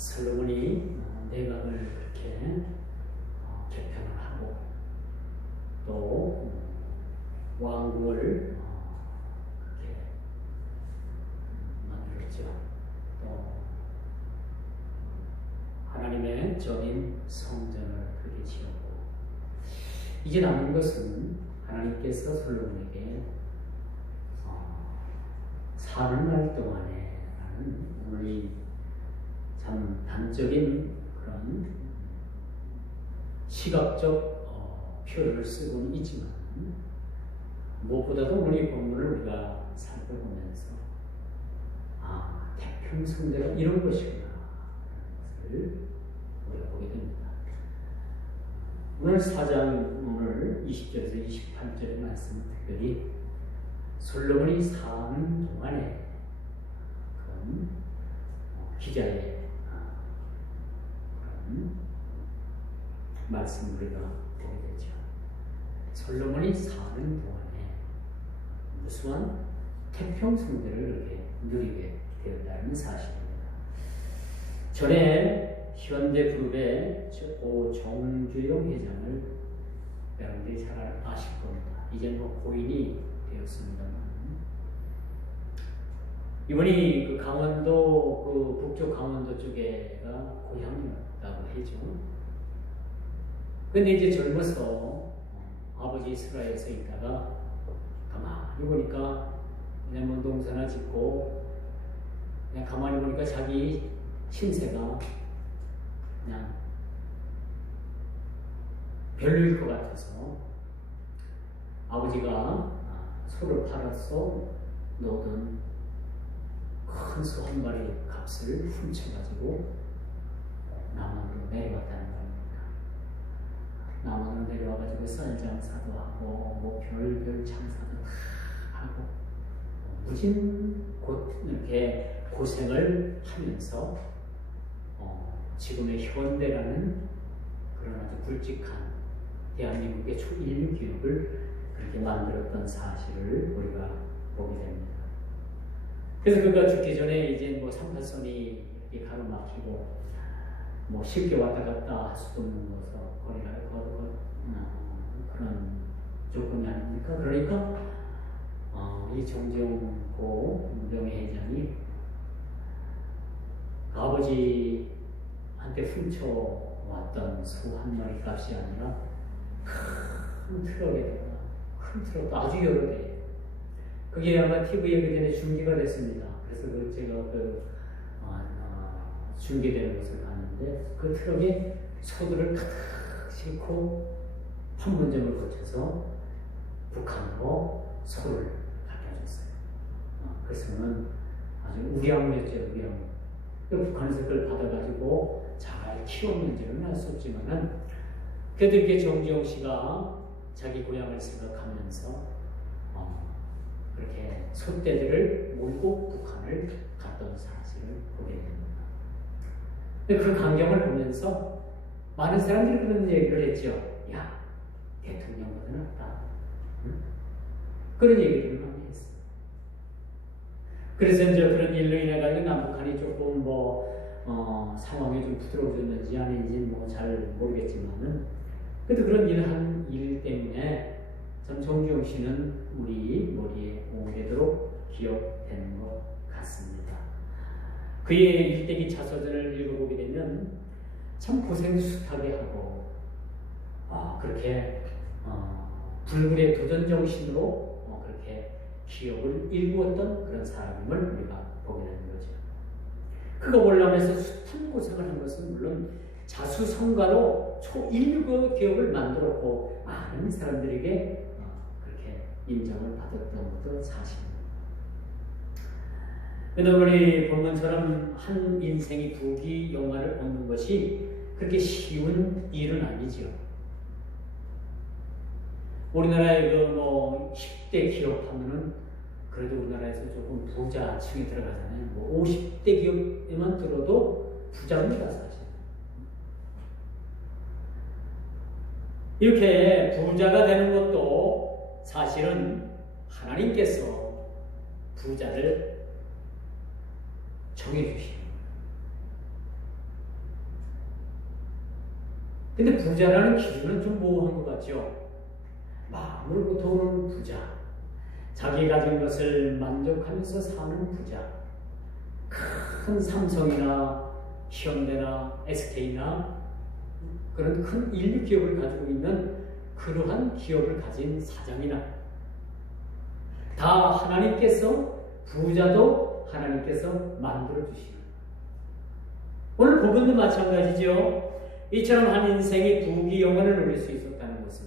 솔로몬이 내각을 그렇게 개편을 하고 또 왕국을 그렇게 만들었죠. 또 하나님의 전인 성전을 그렇게 지었고, 이제 남은 것은 하나님께서 솔로몬에게 사는 날 동안에 라는 오늘 참 단적인 그런 시각적 표현을 쓰고는 있지만, 무엇보다도 오늘 이 본문을 우리가 살펴보면서 태평성대가 이런 것이구나 하는 것을 우리가 보게 됩니다. 오늘 4장 오늘 20절에서 28절의 말씀은 특별히 솔로몬이 사는 동안에 그런 기자의 그런 말씀을 우리가 보게 되죠. 솔로몬이 사는 동안에 무수한 태평성대를 이렇게 누리게 되었다는 사실입니다. 전에 현대 그룹의 정주영 회장을 여러분들이 잘 아실 겁니다. 이제 고인이 되었습니다만, 이분이 그 강원도, 그 북쪽 강원도 쪽에가 고향이었다고 하죠. 근데 이제 젊어서 아버지 슬라에서 있다가 가만히 보니까 그냥 뭐 농사나 짓고, 그냥 가만히 보니까 자기 신세가 그냥 별로일 것 같아서 아버지가 소를 팔아서 넣어둔 큰 소 한 마리 값을 훔쳐가지고 남한으로 내려왔다는 겁니다. 남한으로 내려와가지고 쌀장사도 하고 뭐 별별 장사도 다 하고 무진 이렇게 고생을 하면서 지금의 현대라는 그런 아주 굵직한 대한민국의 초인류 기업을 그렇게 만들었던 사실을 우리가 보게 됩니다. 그래서 그가 죽기 전에 이제 뭐 3, 4선이 이렇게 가로막히고 뭐 쉽게 왔다 갔다 할 수도 없는 것으로 거리가 그런 조건이 아닙니까? 그러니까 이 정정고 명예회장이 아버지한테 훔쳐왔던 소 한 마리 값이 아니라 큰 트럭에다가, 큰 트럭도 아주 여러 대, 그게 아마 TV에 그 전에 중계가 됐습니다. 그래서 제가 중계되는 것을 봤는데, 그 트럭에 소들을 가득 싣고 판문점을 거쳐서 북한으로 소를 갖다 줬어요. 그래서는 아주 우량이었죠, 우량. 북한에서 그걸 받아가지고 잘 키웠는지는 알 수 없지만은, 그래도 이렇게 정지용 씨가 자기 고향을 생각하면서 그렇게 소떼들을 몰고 북한을 갔던 사실을 보게 됩니다. 그 광경을 보면서 많은 사람들이 그런 얘기를 했죠. 야, 대통령보다 낫다. 응? 그런 얘기를 많이 했어요. 그래서 이제 그런 일로 인해가지고 남북한이 조금 상황이 좀 부드러워졌는지 아닌지 잘 모르겠지만은, 그래도 그런 일 때문에 참 정주영 씨는 우리 머리에 오래도록 기억되는 것 같습니다. 그의 일대기 자서전을 읽어보게 되면 참 고생수탈하게 하고 그렇게 불굴의 도전 정신으로 그렇게 기억을 일구었던 그런 사람임을 우리가 보게 되는 거죠. 그가 올라오면서 숱한 고생을 한 것은 물론 자수성가로 초인류 기업을 만들었고 많은 사람들에게 그렇게 인정을 받았던 것도 사실입니다. 그런데 우리 본문처럼 한 인생이 부귀영화를 얻는 것이 그렇게 쉬운 일은 아니죠. 우리나라의 10대 기업 하면은 그래도 우리나라에서 조금 부자층에 들어가잖아요. 50대 기업에만 들어도 부자입니다, 사실. 이렇게 부자가 되는 것도 사실은 하나님께서 부자를 정해주시는 거예요. 근데 부자라는 기준은 좀 모호한 것 같죠? 마음을 고통하는 부자, 자기 가진 것을 만족하면서 사는 부자, 큰 삼성이나 현대나 SK나 그런 큰 인류 기업을 가지고 있는 그러한 기업을 가진 사장이나 다 하나님께서 부자도 하나님께서 만들어 주시는 오늘 복음도 마찬가지죠. 이처럼 한 인생이 부귀영화를 누릴 수 있었다는 것은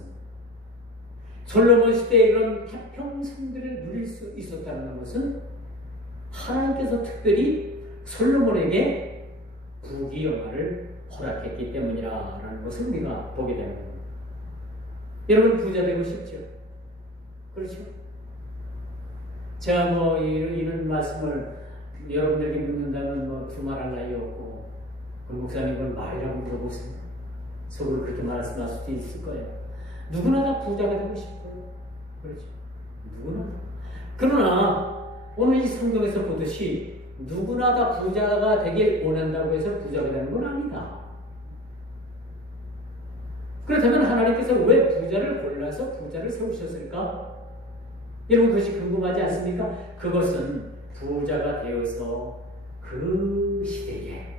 솔로몬 시대에 이런 태평성들을 누릴 수 있었다는 것은 하나님께서 특별히 솔로몬에게 부귀영화를 허락했기 때문이라는 것을 우리가 보게 됩니다. 여러분 부자 되고 싶죠? 그렇죠? 제가 뭐 이런 말씀을 여러분들에게 묻는다면 뭐 두말할 나위 없고 그 목사님은 말이라고 물어보세요. 속으로 그렇게 말씀할 수도 있을 거예요. 누구나 다 부자가 되고 싶어요. 그렇죠? 누구나. 그러나 오늘 이 성경에서 보듯이 누구나 다 부자가 되길 원한다고 해서 부자가 되는 건 아니다. 그렇다면 하나님께서 왜 부자를 골라서 부자를 세우셨을까? 여러분 그것이 궁금하지 않습니까? 그것은 부자가 되어서 그 시대에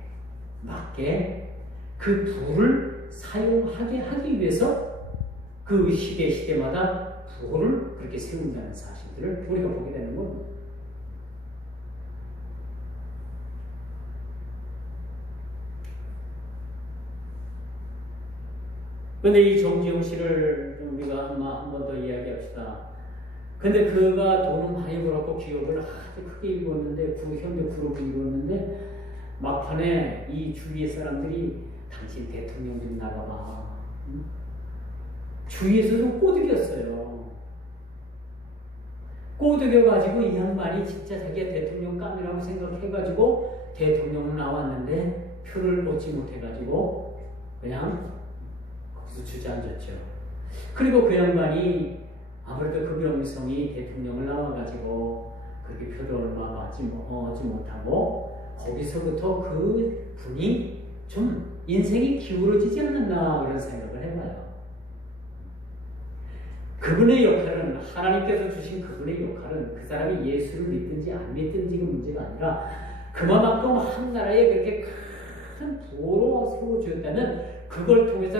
맞게 그 부를 사용하게 하기 위해서 그 시대마다 부를 그렇게 세운다는 사실들을 우리가 보게 되는 겁니다. 근데 이 정지용 씨를 우리가 한 번 더 이야기합시다. 근데 그가 돈을 많이 벌었고 기업을 아주 크게 이루었는데 현대 그룹을 이루었는데 막판에 이 주위의 사람들이 당신 대통령 좀 나가봐. 응? 주위에서도 꼬드겼어요. 꼬드겨가지고 이 양반이 진짜 자기가 대통령감이라고 생각해가지고 대통령은 나왔는데 표를 얻지 못해가지고 그냥 거기서 주저앉았죠. 그리고 그 양반이 아무래도 그 명성이 대통령을 나와가지고 그렇게 표를 얼마 받지 못하고 거기서부터 그 분이 좀 인생이 기울어지지 않았나 그런 생각을 해봐요. 그분의 역할은 하나님께서 주신 그분의 역할은 그 사람이 예수를 믿든지 안 믿든지가 문제가 아니라 그만큼 한 나라에 그렇게 큰 부로 세워주었다는 그걸 통해서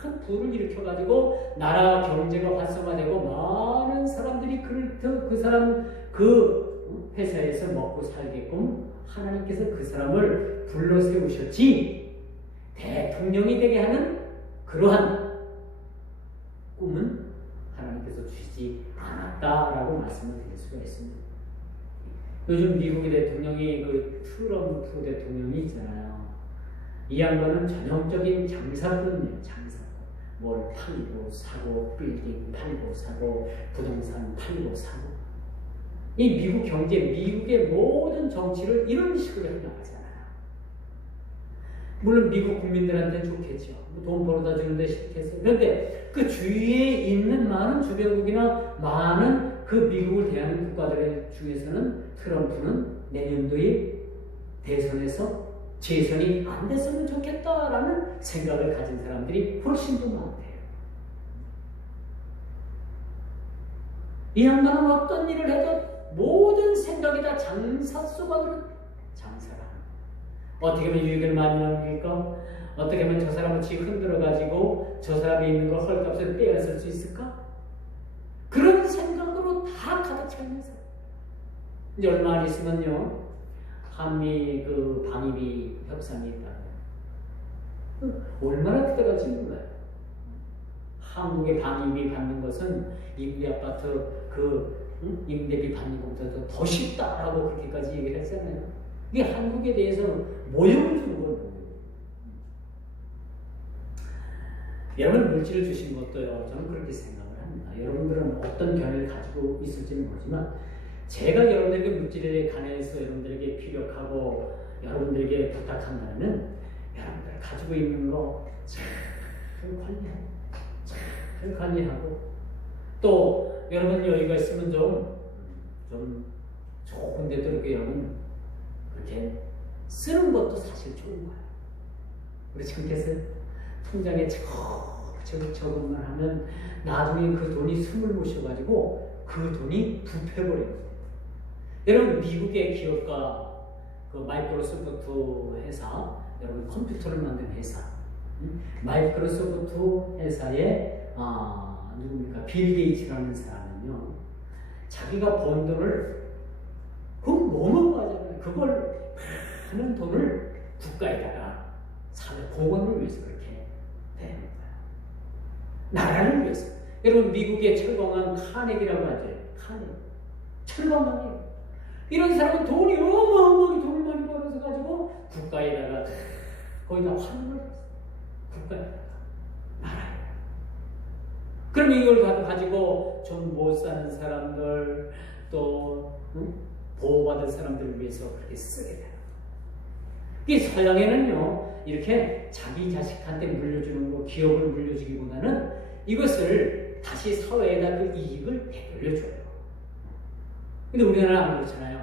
큰 부를 일으켜가지고 나라 경제가 활성화되고 많은 사람들이 그 사람 그 회사에서 먹고 살게끔 하나님께서 그 사람을 불러 세우셨지 대통령이 되게 하는 그러한 꿈은 하나님께서 주시지 않았다라고 말씀을 드릴 수가 있습니다. 요즘 미국의 대통령이 그 트럼프 대통령이 있잖아요. 이 양반은 전형적인 장사꾼이에요. 장사꾼. 뭘 팔고 사고 빌딩 팔고 사고 부동산 팔고 사고 이 미국 경제, 미국의 모든 정치를 이런 식으로 해나가잖아요. 물론 미국 국민들한테 좋겠죠. 돈 벌어다 주는데 싫겠어요. 그런데 그 주위에 있는 많은 주변국이나 많은 그 미국을 대하는 국가들 중에서는 트럼프는 내년도에 대선에서 재선이 안 됐으면 좋겠다라는 생각을 가진 사람들이 훨씬 더 많대요. 이 양반은 어떤 일을 해도 모든 생각이 다 장사 속 안으로 장사를 하는 어떻게 하면 유익을 많이 남길까? 어떻게 하면 저 사람을 지 흔들어가지고 저 사람이 있는 걸 헐값을 빼앗을 수 있을까? 그런 생각으로 다 가득 차 있는 사람. 이제 얼마 안 있으면요. 한미 그 방위비 협상이 있다고요. 얼마나 들어갈지 몰라요. 한국의 방위비 받는 것은 이 아파트 그 임대비 받는 것보다 더 쉽다라고 그렇게까지 얘기를 했잖아요. 이게 한국에 대해서는 모욕을 주는 거예요. 여러분 물질을 주신 것도요. 저는 그렇게 생각을 합니다. 여러분들은 어떤 견해를 가지고 있을지는 모르지만 제가 여러분들에게 물질에 관해서 여러분들에게 피력하고 여러분들에게 부탁한다면 여러분들 가지고 있는 거 잘 관리하고 또 여러분 여유가 있으면 좀 좋은 데도 이렇게 여러분 그렇게 쓰는 것도 사실 좋은 거예요. 그렇지 않겠어요? 통장에 저것만 하면 나중에 그 돈이 숨을 못 쉬어가지고 그 돈이 부패버려요. 여러분 미국의 기업가 그 마이크로소프트 회사, 여러분 컴퓨터를 만든 회사, 마이크로소프트 회사의 누굽니까? 빌 게이츠라는 사람은요, 자기가 번 돈을 그건 뭐만 가잖아요. 그걸 많은 돈을 국가에다가 사회 보건을 위해서 그렇게 되는 거예요. 나라를 위해서. 여러분 미국의 철강왕 카네기라고 하죠. 카네기. 철강왕이에요. 이런 사람은 돈이 어마어마하게 돈을 많이 벌어서 가지고 국가에다가 거기다 환원을 했어요. 국가에다가 나라에. 그럼 이걸 가지고 좀 못 사는 사람들 또 보호받은 사람들을 위해서 그렇게 쓰게 돼요. 이 서양에는요, 이렇게 자기 자식한테 물려주는 거, 기업을 물려주기보다는 이것을 다시 사회에다 그 이익을 되돌려줘요. 근데 우리나라는 안 그렇잖아요.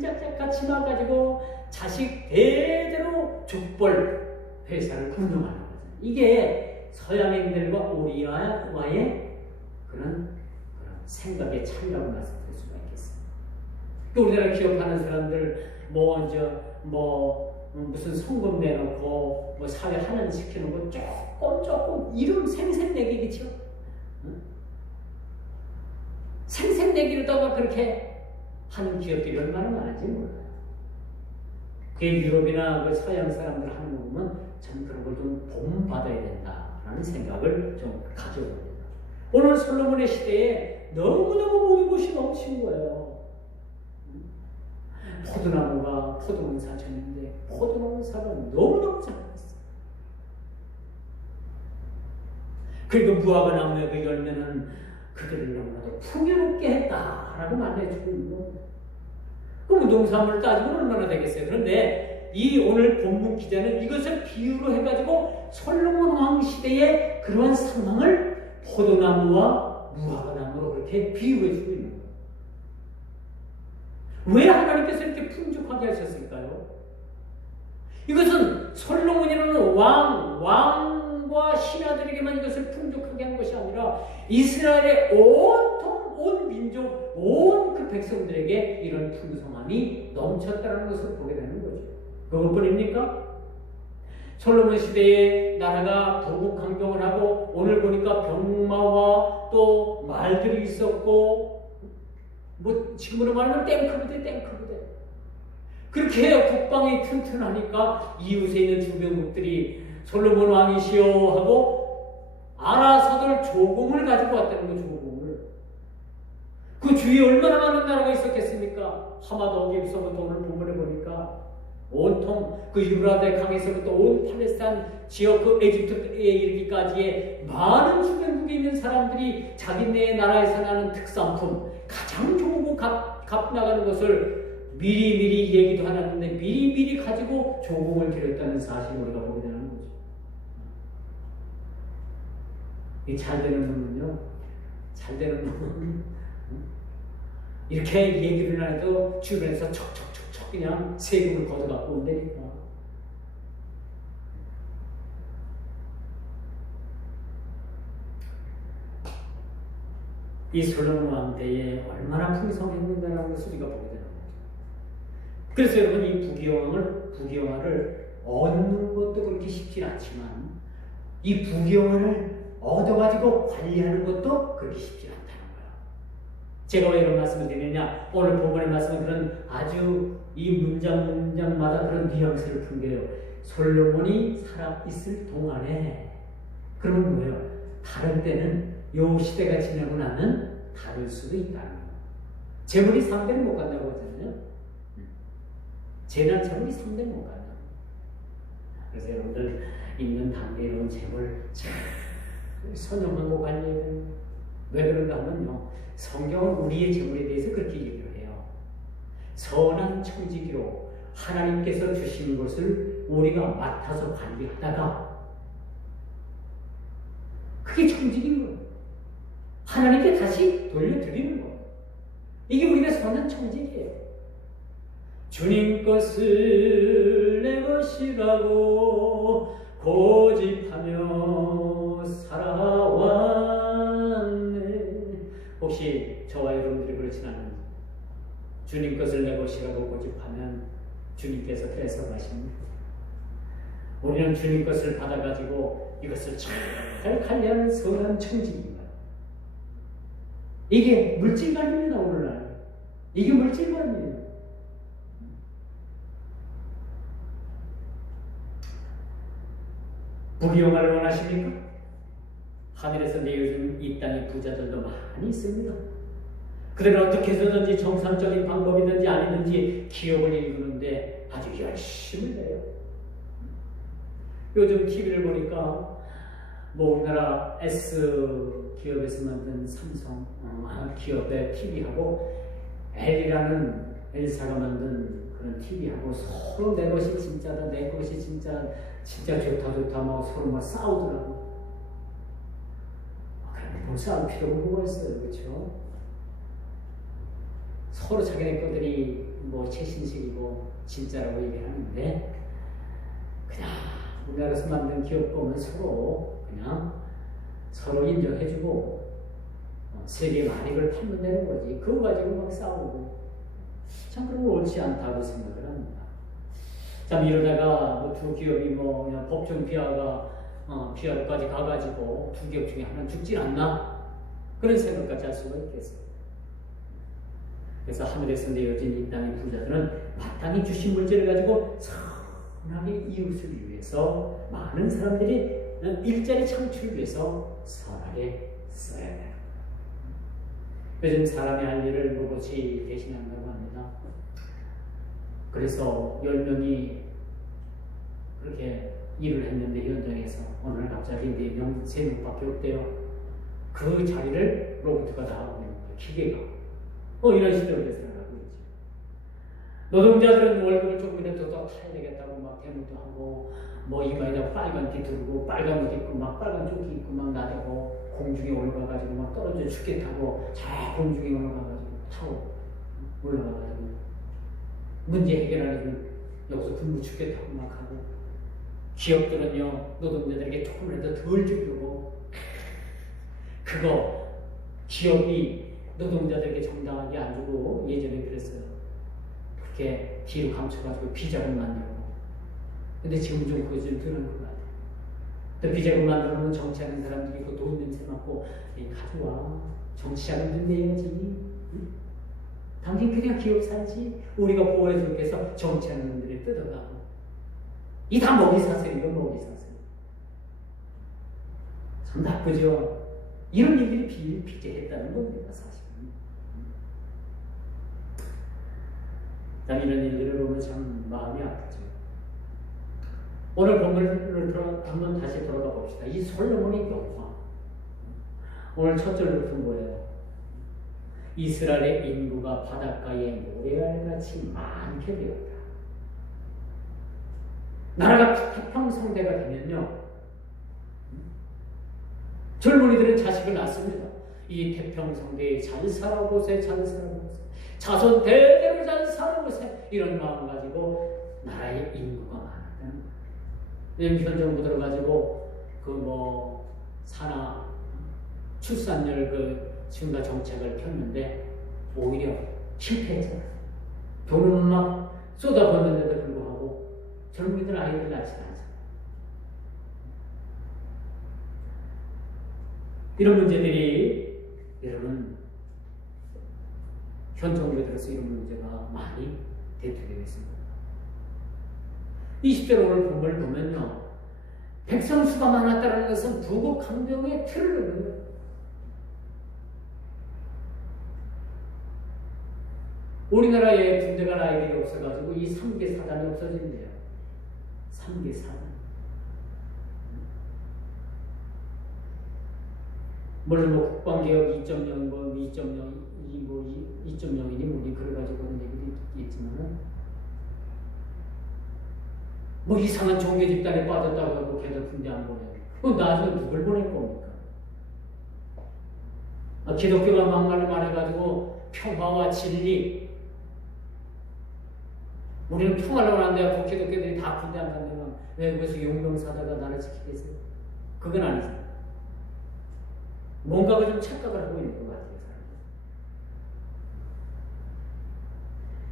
짝짝짝 치마가지고 자식 대대로 족벌 회사를 운영하는 거죠. 이게 서양인들과 우리와의 그런 생각의 차이라고 말씀드릴 수가 있겠습니다. 우리나라 기업하는 사람들 무슨 성금 내놓고 사회 하는 시키는 거 조금 이름 생색내기겠죠. 생색내기로다가 그렇게 하는 기업들이 얼마나 많은지 몰라요. 그게 유럽이나 그 서양 사람들 하는 거 보면 참 그런 걸 좀 본받아야 된다라는 생각을 좀 가져옵니다. 오늘 솔로몬의 시대에 너무너무 모든 것이 넘친 거예요. 포도나무가 포도농사 쳤는데 포도농사가 너무너무 잘했어요. 그리고 무화과 나무의 그 열매는 그들을 너무나도 풍요롭게 했다라고 말해주고 있는 겁니다. 그럼 농산물을 따지면 얼마나 되겠어요? 그런데 이 오늘 본문 기자는 이것을 비유로 해가지고 솔로몬 왕 시대의 그러한 상황을 포도나무와 무화과나무로 그렇게 비유해주고 있는 거예요. 왜 하나님께서 이렇게 풍족하게 하셨을까요? 이것은 솔로몬이라는 왕과 신하들에게만 이것을 풍족하게 한 것이 아니라 이스라엘의 온 민족, 온 그 백성들에게 이런 풍성함이 넘쳤다는 것을 보게 되는 거죠. 그것뿐입니까? 솔로몬 시대에 나라가 부국강병을 하고 오늘 보니까 병마와 또 말들이 있었고 지금으로 말하면 탱크부대 그렇게 국방이 튼튼하니까 이웃에 있는 주변국들이 솔로몬 왕이시여 하고 알아서들 조공을 가지고 왔다는 거죠. 조공을. 그 주위에 얼마나 많은 나라가 있었겠습니까? 하마더기에서부터 오늘 본문에 보니까 온통 그 유브라데 강에서부터 온 팔레스타인 지역 그 에집트에 이르기까지의 많은 주변국에 있는 사람들이 자기네 나라에서 나는 특산품 가장 좋고 값 나가는 것을 미리 얘기도 하는데 미리 가지고 조공을 드렸다는 사실을 우리가 보게 되는 거죠. 이 잘 되는 놈은요, 이렇게 얘기를 안 해도 주변에서 척척척척 그냥 세금을 걷어갖고 온다니까. 이 솔로몬 왕 때에 얼마나 풍성했는가라는 것을 우리가 보게 되는 거죠. 그래서 여러분 이 부귀영화를 얻는 것도 그렇게 쉽지 않지만 이 부귀영화를 얻어가지고 관리하는 것도 그렇게 쉽지 않다는 거예요. 제가 왜 이런 말씀을 드리느냐? 오늘 본문의 말씀은 그런 아주 이 문장마다 그런 뉘앙스를 풍겨요. 솔로몬이 살아있을 동안에 그러면 뭐예요? 다른 때는 요 시대가 지나고 나면 다를 수도 있다는 거예요. 재물이 3대를 못 간다고 하잖아요. 재난 재물이 3대를 못 간다. 그래서 여러분들 있는 단계에 놓은 재물 잘 선용하고 관리해야 됩니다. 왜 그런가 하면요, 성경은 우리의 재물에 대해서 그렇게 얘기를 해요. 선한 청지기로 하나님께서 주신 것을 우리가 맡아서 관리하다가 그게 청지기인 거예요. 하나님께 다시 돌려드리는 거예요. 이게 우리가 선한 청지기예요. 주님 것을 내 것이라고 고집하며 살아왔네. 혹시 저와 여러분들이 그렇진 않은지, 주님 것을 내 것이라고 고집하면 주님께서 뺏어가십니다. 우리는 주님 것을 받아가지고 이것을 잘 관리하는 선한 청지입니다. 이게 물질관입니다. 오늘날 이게 물질관이에요. 부귀영화를 원하십니까? 하늘에서 내어준 이 땅의 부자들도 많이 있습니다. 그들은 어떻게 해서든지 정상적인 방법이든지 아니든지 기업을 이루는데 아주 열심히 해요. 요즘 TV를 보니까 뭐 우리나라 S 기업에서 만든 삼성 기업의 TV하고 L이라는 L사가 만든 그런 TV하고 서로 내 것이 진짜다, 내 것이 진짜 좋다 막 서로 막 싸우더라고. 그런데 뭐 싸울 필요가 뭐가 있어요, 그렇죠? 서로 자기네 것들이 뭐 최신식이고 진짜라고 얘기하는데 그냥 우리나라에서 만든 기업 보면 서로 그냥 서로 인정해주고 세계 만익을 팔면 되는 거지. 그거 가지고 막 싸우고 참 그런 거 옳지 않다고 생각을 합니다. 참 이러다가 뭐 두 기업이 뭐 그냥 법정 비하까지 가가지고 두 기업 중에 하나는 죽질 않나? 그런 생각까지 할 수가 있겠어요. 그래서 하늘에서 내어진 이 땅의 부자들은 마땅히 주신 물질을 가지고 선하게 이웃을 위해서 많은 사람들이 일자리 창출을 위해서 선하게 써야 돼요. 요즘 사람이 할 일을 로봇이 대신한다고 합니다. 그래서 10명이 그렇게 일을 했는데 현장에서 어느 날 갑자기 4명, 3명밖에 없대요. 그 자리를 로봇가 다 하고 있는 거예요. 기계가. 이런 시대를 살아가고 있죠. 노동자들은 월급을 조금이라도 더 타야 되겠다고 막 대문도 하고 뭐 이마에다 빨간 티 두르고 빨간 옷 입고 막 빨간 조끼 입고 막 나대고 공중에 올라가가지고 막 떨어져 죽겠다고 자 공중에 올라가가지고 타고 올라가가지고 문제 해결 안 해주면 여기서 굶고 죽겠다고 막 하고 기업들은요 노동자들에게 조금이라도 덜 주려고 그거 기업이 노동자들에게 정당하게 안 주고 예전에 그랬어요. 그렇게 뒤로 감춰가지고 비자금 만들고 근데 지금 좀 그거 좀 드러난 것 같아요. 또 비자금 만들어놓으면 정치하는 사람들이 그 돈 냄새 맡고 가져와 정치자금 좀 내야지. 응? 당신 그냥 기업 살지 우리가 보호해줄게 해서 정치하는 놈들이 뜯어가고 이 다 먹이 사슬이고 먹이 사슬. 참 나쁘죠. 이런 얘기를 비일비재했다는 겁니다 사실은. 참 이런 일들을 보면 참 마음이 아프죠. 오늘 본문을 한번 다시 돌아가 봅시다. 이 솔로몬의 영화. 오늘 첫 절부터 뭐예요? 이스라엘의 인구가 바닷가에 모래알같이 많게 되었다. 나라가 태평성대가 되면요. 젊은이들은 자식을 낳습니다. 이 태평성대에 잘 살아보세, 잘 살아보세. 자손 대대로 잘 살아보세. 이런 마음 가지고 나라의 인구가 많았다는 거예요. 왜냐면 현 정부 들어가지고 그 뭐 산하 출산율 그 증가 정책을 폈는데 오히려 실패했잖아요. 돈은 막 쏟아붓는데도 불구하고 젊은이들 아이들 낳지 않잖아요. 이런 문제들이 여러분 현 정부에 들어서 이런 문제가 많이 대두되어 있습니다. 20절 오늘 본문을 보면요. 백성 수가 많았다는 것은 부국 강병의 틀을 넣는 거예요. 우리나라에 군대가 아이들이 없어가지고 이 3개 사단이 없어진대요. 3개 사단. 물론 뭐 국방개혁 2.0, 뭐 2.0이니 뭐니 그래가지고 그런 얘기도 있겠지만 뭐 이상한 종교 집단에 빠졌다고 하고 걔들 군대 안 보내요. 그럼 나중에 누굴 보낼 겁니까? 기독교가 막말을 말해가지고 평화와 진리 우리는 평화를 원한대요. 기독교들이 다 군대 안 간대요. 외국에서 용병사다가 나를 지키겠어요? 그건 아니죠. 뭔가가 좀 착각을 하고 있는 것 같아요.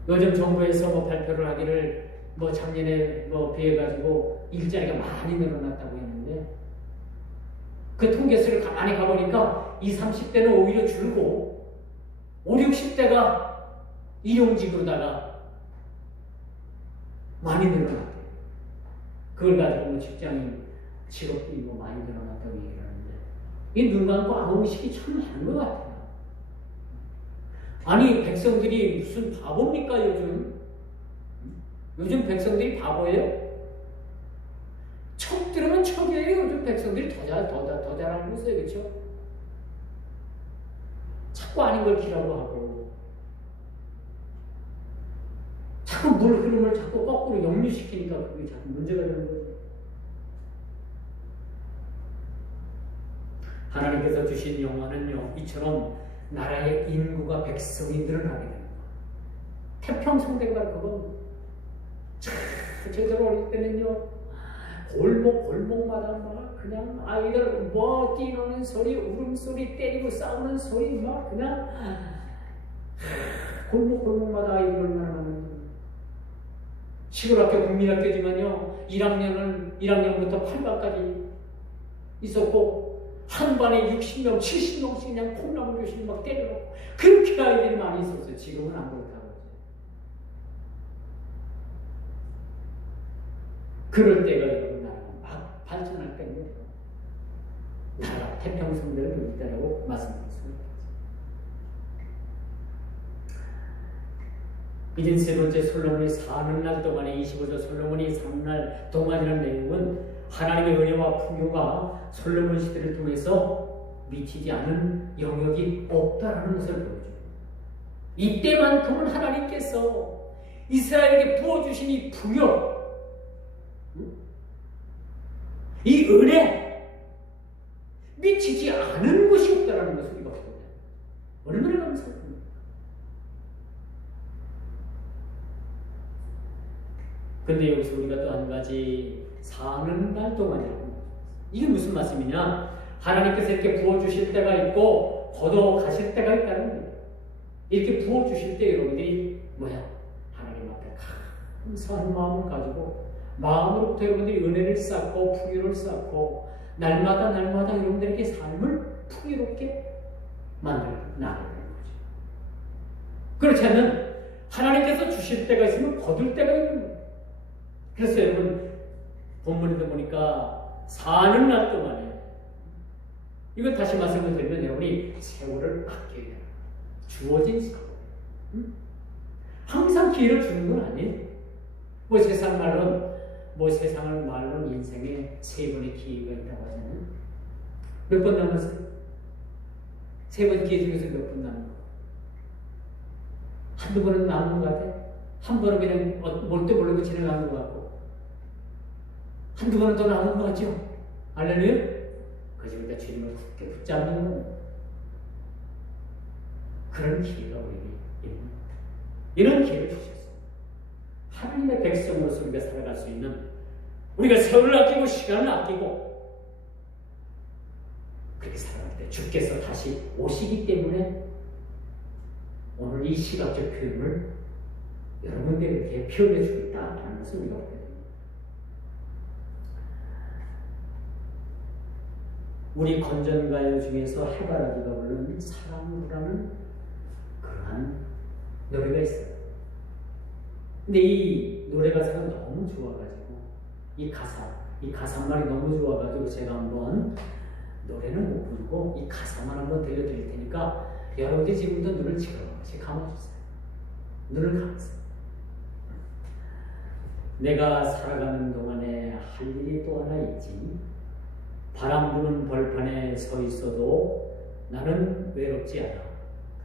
요즘 정부에서 뭐 발표를 하기를 뭐 작년에 뭐 비해가지고 일자리가 많이 늘어났다고 했는데 그 통계수를 가만히 가보니까 20, 30대는 오히려 줄고 5, 60대가 일용직으로다가 많이 늘어났대요. 그걸 가지고 뭐 직장인 직업들이 뭐 많이 늘어났다고 얘기를 하는데 이 눈 감고 아무 의식이 참 많은 것 같아요. 아니 백성들이 무슨 바보입니까 요즘? 요즘 백성들이 바보예요? 척 들으면 척이에요. 요즘 백성들이 더 잘하는 거 있어요. 그렇죠? 자꾸 아닌 걸 기라고 하고 자꾸 물 흐름을 자꾸 거꾸로 역류시키니까 그게 자꾸 문제가 되는 거죠. 하나님께서 주신 영화는요, 이처럼 나라의 인구가 백성이 늘어나게 됩니다. 태평성대가 그거 저희들 어릴 때는요, 골목마다 막 그냥 아이들 뭐 뛰노는 소리, 울음소리, 때리고 싸우는 소리 막 그냥 골목마다 아이들 얼마나 많은지. 시골학교 국민학교지만요 1학년부터 8반까지 있었고 한 반에 60명, 70명씩 그냥 콩나물 교실 막 때려놓고 그렇게 아이들이 많이 있었어요. 지금은 안 그렇다고. 그럴 때가 여러분 나라가 막 발전할 때인데 나라 태평성대를 누릴 때라고 말씀드릴 수 있습니다. 이젠 세 번째 솔로몬이 사는 날 동안에 25절 솔로몬이 사는 날 동안이라는 내용은 하나님의 은혜와 풍요가 솔로몬 시대를 통해서 미치지 않은 영역이 없다라는 것을 보여줘요. 이때만큼은 하나님께서 이스라엘에게 부어주신 이 풍요, 이 은혜 미치지 않은 것이 없다라는 것을 우리가 보거든요. 얼마나 감사합니까? 근데 여기서 우리가 또 한 가지 사는 날 동안이라고. 이게 무슨 말씀이냐? 하나님께서 이렇게 부어주실 때가 있고 걷어 가실 때가 있다는 거예요. 이렇게 부어주실 때 여러분들이 하나님 앞에 감사한 마음을 가지고 마음으로부터 여러분들이 은혜를 쌓고 풍요를 쌓고 날마다 여러분들에게 삶을 풍요롭게 만들어 나가는 거죠. 그렇지 않으면 하나님께서 주실 때가 있으면 거둘 때가 있는 거예요. 그래서 여러분 본문에도 보니까 사는 날 동안에 이걸 다시 말씀을 드리면 여러분이 세월을 아껴야 돼요. 주어진 세월. 항상 기회를 주는 건 아니에요. 세상을 말로는 인생에 세 번의 기회가 있다고 하잖아요. 몇 번 남았어요? 세 번 기회 중에서 몇 번 남은 거? 한두 번은 남은 것 같아요. 한 번은 그냥 몰도 모르고 지나가는 것 같고 한두 번은 더 남은 것 같죠? 알렐루야? 그래서 우리가 주님을 굳게 붙잡는 그런 기회가 우리에게 있는 겁니다. 이런 기회를 주셨어요. 하나님의 백성으로서 우리가 살아갈 수 있는, 우리가 세월을 아끼고 시간을 아끼고 그렇게 살아갈 때 주께서 다시 오시기 때문에 오늘 이 시각적 표현을 여러분들에게 표현해 주고 있다는 것을 우리가 보게 됩니다. 우리 건전가요 중에서 해바라기가 부르는 사랑으로라는 그러한 노래가 있어요. 근데 이 노래 가사가 너무 좋아가지고 이 가사말이 너무 좋아가지고 제가 한번 노래는 못 부르고 이 가사만 한번 들려드릴 테니까 여러분들이 지금부터 눈을 지그시 감아주세요. 눈을 감으세요. 내가 살아가는 동안에 할 일이 또 하나 있지. 바람 부는 벌판에 서 있어도 나는 외롭지 않아.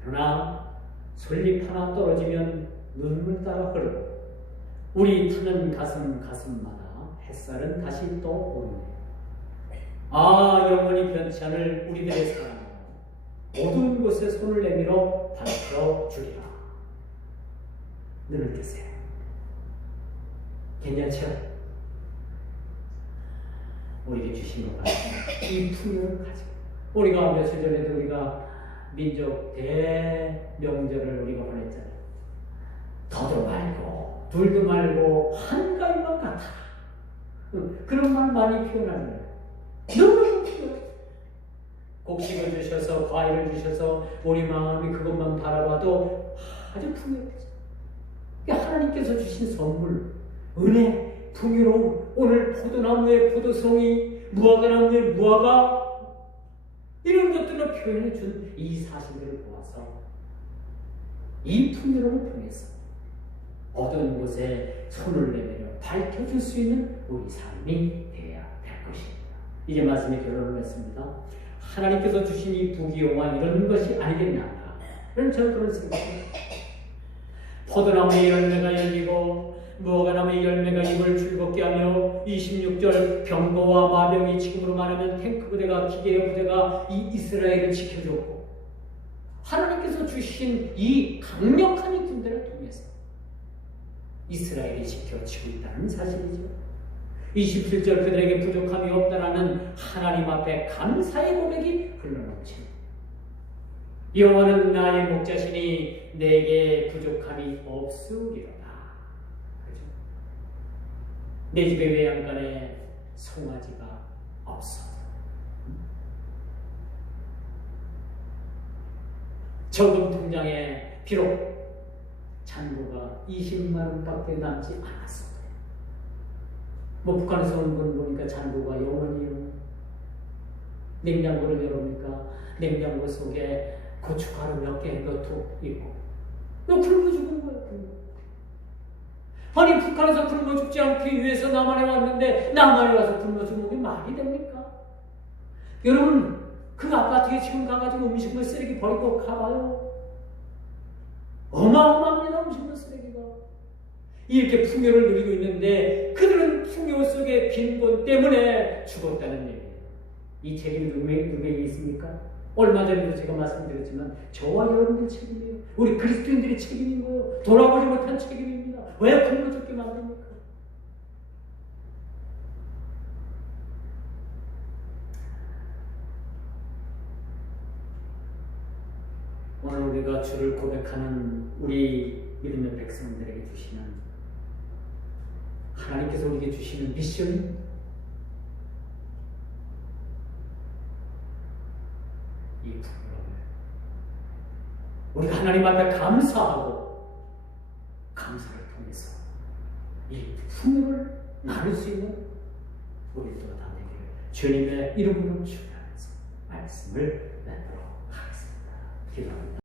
그러나 솔잎 하나 떨어지면 눈물 따라 흐르고 우리 타는 가슴마다 햇살은 다시 또 오르네. 영원히 변치 않을 우리들의 사랑 모든 곳에 손을 내밀어 밝혀 주리라. 눈을 뜨세요. 괜찮죠? 우리에게 주신 것 같습니다. 이 풍요를 가지고 우리가 며칠 전에도 우리가 민족 대명절을 우리가 보냈잖아요. 더도 말고 둘도 말고 한가위만 같아. 그런 말 많이 표현하잖아요. 너무너무 필요해요. 곡식을 주셔서 과일을 주셔서 우리 마음이 그것만 바라봐도 아주 풍요해져. 하나님께서 주신 선물, 은혜, 풍요로움, 오늘 포도나무의 포도송이, 무화과나무의 무화과, 이런 것들로 표현해 준 이 사실들을 보아서 이 풍요로움을 통해서 어두운 곳에 손을 내밀어 밝혀줄 수 있는 우리 삶이 되어야 될 것입니다. 이제 말씀의 결론을 맺습니다. 하나님께서 주신 이 부귀영화 이런 것이 아니겠나. 저는 그런 생각입니다. 포도나무의 열매가 열리고 무화과나무의 열매가 입을 즐겁게 하며 26절 병거와 마병이 지금으로 말하면 탱크 부대가 기계의 부대가 이 이스라엘을 지켜줬고 하나님께서 주신 이 강력한 이 군대를 통해서 이스라엘이 지켜지고 있다는 사실이죠. 27절 그들에게 부족함이 없다라는 하나님 앞에 감사의 고백이 흘러넘칩니다. 여호와는 나의 목자시니 내게 부족함이 없으리로다. 그렇죠? 내 집의 외양간에 송아지가 없어. 저금 통장에 비록 잔고가 20만 원밖에 남지 않았어. 뭐 북한에서 온 분 보니까 잔고가 영원히요. 냉장고를 열어보니까 냉장고 속에 고춧가루 몇 개 넣고 있고. 이거 굶어 죽은 거예요. 아니 북한에서 굶어 죽지 않기 위해서 남한에 왔는데 남한에 와서 굶어 죽는 게 말이 됩니까? 여러분 그 아파트에 지금 가가지고 음식물 쓰레기 버리고 가봐요. 어마어마합니다. 음식물 쓰레기가. 이렇게 풍요를 누리고 있는데 그들은 풍요 속의 빈곤 때문에 죽었다는 얘기예요. 이 책임이 누구에게 있습니까? 얼마 전에도 제가 말씀드렸지만 저와 여러분들 책임이에요. 우리 그리스도인들의 책임인 거예요. 돌아보지 못한 책임입니다. 왜 굶어 죽게 만듭니까? 오늘 우리가 주를 고백하는 우리 믿음의 백성들에게 주시는 하나님께서 우리에게 주시는 미션이 이 풍요로움을 우리가 하나님 앞에 감사하고 감사를 통해서 이 풍요를 나눌 수 있는 우리 또 다 되기를 주님의 이름으로 축원하면서 말씀을 맺도록 하겠습니다. 기도합니다.